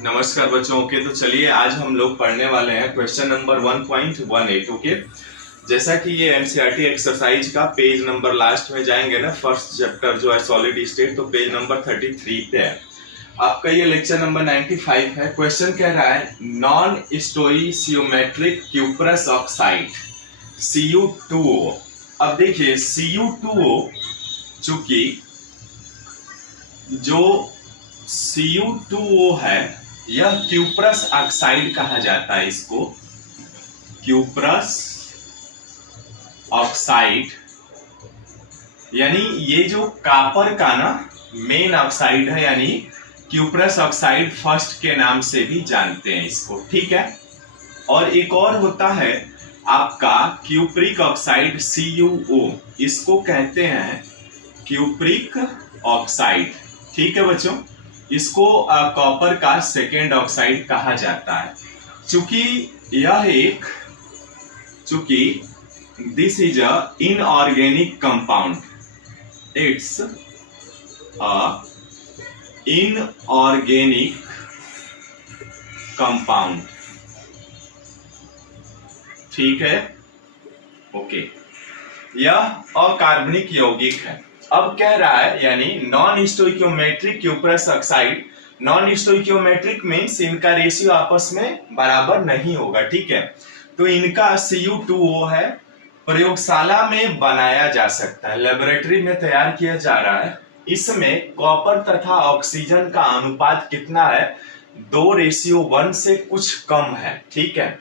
नमस्कार बच्चों। ओके, तो चलिए आज हम लोग पढ़ने वाले हैं क्वेश्चन नंबर 1.18। ओके, जैसा कि ये एनसीईआरटी एक्सरसाइज का पेज नंबर लास्ट में जाएंगे ना, फर्स्ट चैप्टर जो है सॉलिड स्टेट, तो पेज नंबर 33 पे है। आपका ये लेक्चर नंबर 95 है। क्वेश्चन कह रहा है नॉन स्टोइशियोमेट्रिक क्यूप्रस ऑक्साइड Cu2O। अब देखिए Cu2O, चूंकि जो Cu2O है यह क्यूप्रस ऑक्साइड कहा जाता है। इसको क्यूप्रस ऑक्साइड, यानी ये जो कॉपर का ना मेन ऑक्साइड है, यानी क्यूप्रस ऑक्साइड फर्स्ट के नाम से भी जानते हैं इसको, ठीक है। और एक और होता है आपका क्यूप्रिक ऑक्साइड CuO, इसको कहते हैं क्यूप्रिक ऑक्साइड, ठीक है बच्चों। इसको कॉपर का सेकेंड ऑक्साइड कहा जाता है। चूंकि this is a inorganic compound, it's a inorganic compound, ठीक है। ओके, यह अकार्बनिक यौगिक है। अब कह रहा है यानी non stoichiometric cuprous oxide, non stoichiometric means इनका रेशियो आपस में बराबर नहीं होगा, ठीक है। तो इनका Cu2O है, प्रयोगशाला में बनाया जा सकता है, लेबोरेटरी में तैयार किया जा रहा है। इसमें कॉपर तथा ऑक्सीजन का अनुपात कितना है? 2:1 से कुछ कम है, ठीक है।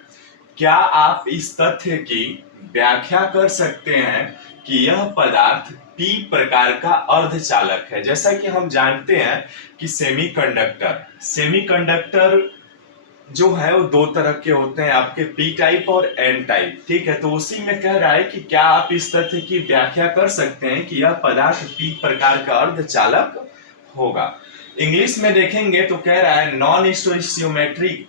क्या आप इस तथ्य की व्याख्या कर सकते हैं कि यह पदार्थ P प्रकार का अर्धचालक है? जैसा कि हम जानते हैं कि सेमीकंडक्टर जो है वो दो तरह के होते हैं, आपके P टाइप और N टाइप, ठीक है। तो उसी में कह रहा है कि क्या आप इस तथ्य की व्याख्या कर सकते हैं कि यह पदार्थ P प्रकार का अर्धचालक होगा। इंग्लिश में देखेंगे तो कह रहा है non स्टोइशियोमेट्रिक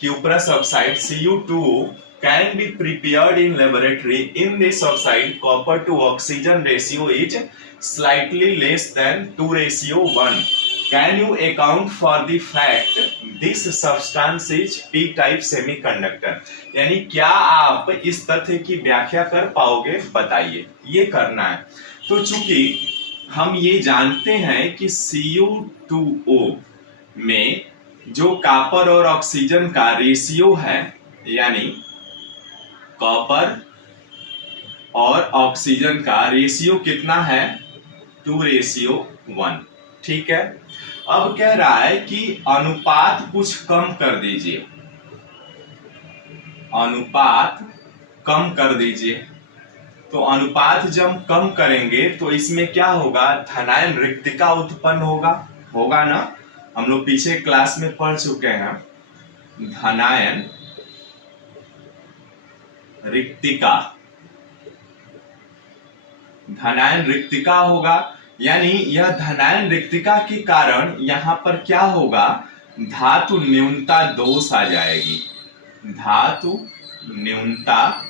cuprous oxide Cu2O can be prepared in laboratory. In this oxide, copper to oxygen ratio is slightly less than 2:1. Can you account for the fact this substance is P-type semiconductor? यानी क्या आप इस तथ्य की व्याख्या कर पाओगे? बताइए, ये करना है। तो चूंकि हम ये जानते हैं कि Cu2O में जो कॉपर और ऑक्सीजन का रेशियो है, यानी कॉपर और ऑक्सीजन का रेशियो कितना है? 2:1, ठीक है। अब कह रहा है कि अनुपात कुछ कम कर दीजिए, अनुपात कम कर दीजिए। तो अनुपात जब कम करेंगे तो इसमें क्या होगा? धनायन रिक्तिका उत्पन्न होगा ना। हम लोग पीछे क्लास में पढ़ चुके हैं, धनायन रिक्तिका होगा। यानी यह धनायन रिक्तिका के कारण यहां पर क्या होगा? धातु न्यूनता दोष आ जाएगी, धातु न्यूनता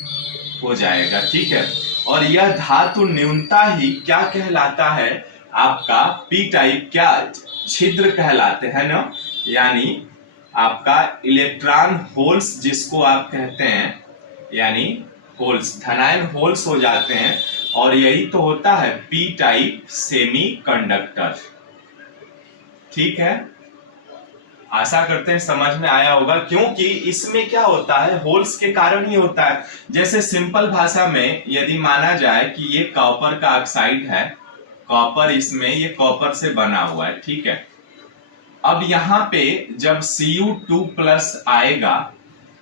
हो जाएगा, ठीक है। और यह धातु न्यूनता ही क्या कहलाता है? आपका P टाइप क्या छिद्र कहलाते हैं ना, यानी आपका इलेक्ट्रॉन होल्स जिसको आप कहते हैं, यानी होल्स, धनायन होल्स हो जाते हैं। और यही तो होता है P टाइप सेमीकंडक्टर, ठीक है। आशा करते हैं समझ में आया होगा, क्योंकि इसमें क्या होता है? होल्स के कारण ही होता है। जैसे सिंपल भाषा में यदि माना जाए कि ये कॉपर का ऑक्साइड है, कॉपर इसमें ये कॉपर से बना हुआ है, ठीक है। अब यहाँ पे जब Cu2+ आएगा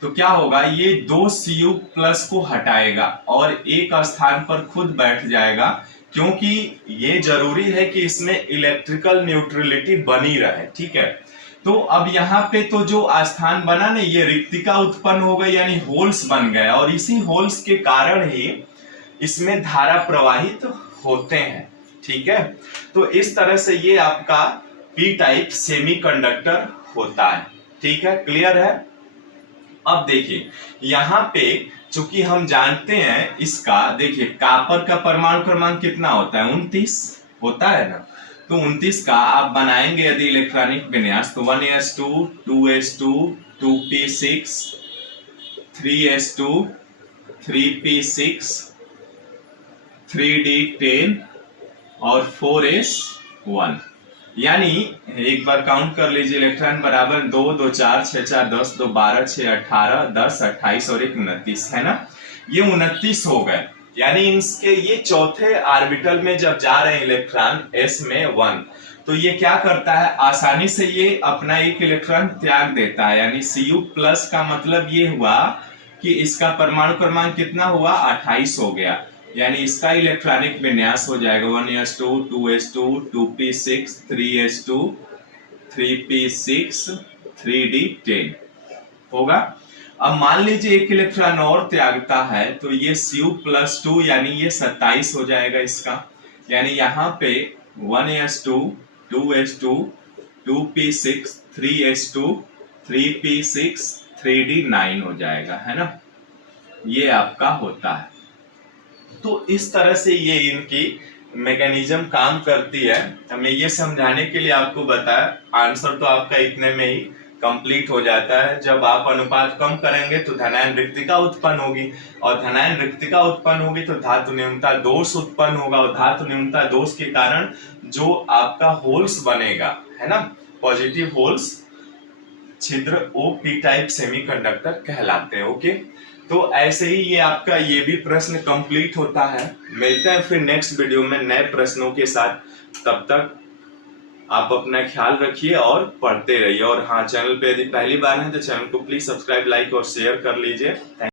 तो क्या होगा? ये 2 Cu+ को हटाएगा और एक स्थान पर खुद बैठ जाएगा, क्योंकि ये जरूरी है कि इसमें इलेक्ट्रिकल न्यूट्रलिटी बनी रहे, ठीक है। तो अब यहाँ पे तो जो स्थान बना ना, ये रिक्तिका उत्पन्न हो गई, यानी होल्स बन गए, और इसी होल्स के कारण ही इसमें धारा प्रवाहित होते हैं, ठीक है। तो इस तरह से ये आपका P टाइप सेमीकंडक्टर होता है, ठीक है। क्लियर है? अब देखिए यहाँ पे चूंकि हम जानते हैं इसका, देखिए कॉपर का परमाणु क्रमांक कितना होता है? 29 होता है ना। तो 29 का आप बनाएंगे यदि इलेक्ट्रॉनिक विन्यास तो 1s2 2s2 2p6 3s2 3p6 3d10 और 4s1, यानी एक बार काउंट कर लीजिए, इलेक्ट्रॉन बराबर 2 2 4 6 4 10 2 12 6 18 10 28 और 1 29 है ना, ये 29 हो गए। यानी इनके ये चौथे ऑर्बिटल में जब जा रहे हैं इलेक्ट्रॉन s में 1, तो ये क्या करता है, आसानी से ये अपना एक इलेक्ट्रॉन त्याग देता है। यानी Cu प्लस का मतलब ये हुआ कि इसका परमाणु क्रमांक कितना हुआ, 28 हो गया। यानी इसका इलेक्ट्रॉनिक विन्यास हो जाएगा 1s2 2s2 2p6 3s2 3p6 3d10 होगा। अब मान लीजिए एक इलेक्ट्रॉन और त्यागता है तो ये Cu+2 यानी ये 27 हो जाएगा इसका। यानी यहाँ पे 1s2 2s2 2p6 3s2 3p6 3d9 हो जाएगा, है ना, ये आपका होता है। तो इस तरह से ये इनकी मैकेनिज्म काम करती है। हमें ये समझाने के लिए आपको बताया, आंसर तो आपका इतने में ही कंप्लीट हो जाता है। जब आप अनुपात कम करेंगे तो धनायन रिक्तिका उत्पन्न होगी, और धनायन रिक्तिका उत्पन्न होगी तो धातु न्यूनता दोष उत्पन्न होगा, और धातु न्यूनता दोष के कारण जो आपका होल्स बनेगा, है ना, पॉजिटिव होल्स, छिद्र OP टाइप सेमीकंडक्टर कहलाते हैं। ओके, तो ऐसे ही ये आपका ये भी प्रश्न कंप्लीट होता है। मिलते हैं फिर नेक्स्ट वीडियो में नए प्रश्नों के साथ। तब तक आप अपना ख्याल रखिए और पढ़ते रहिए। और हाँ, चैनल पे यदि पहली बार है तो चैनल को प्लीज सब्सक्राइब, लाइक और शेयर कर लीजिए।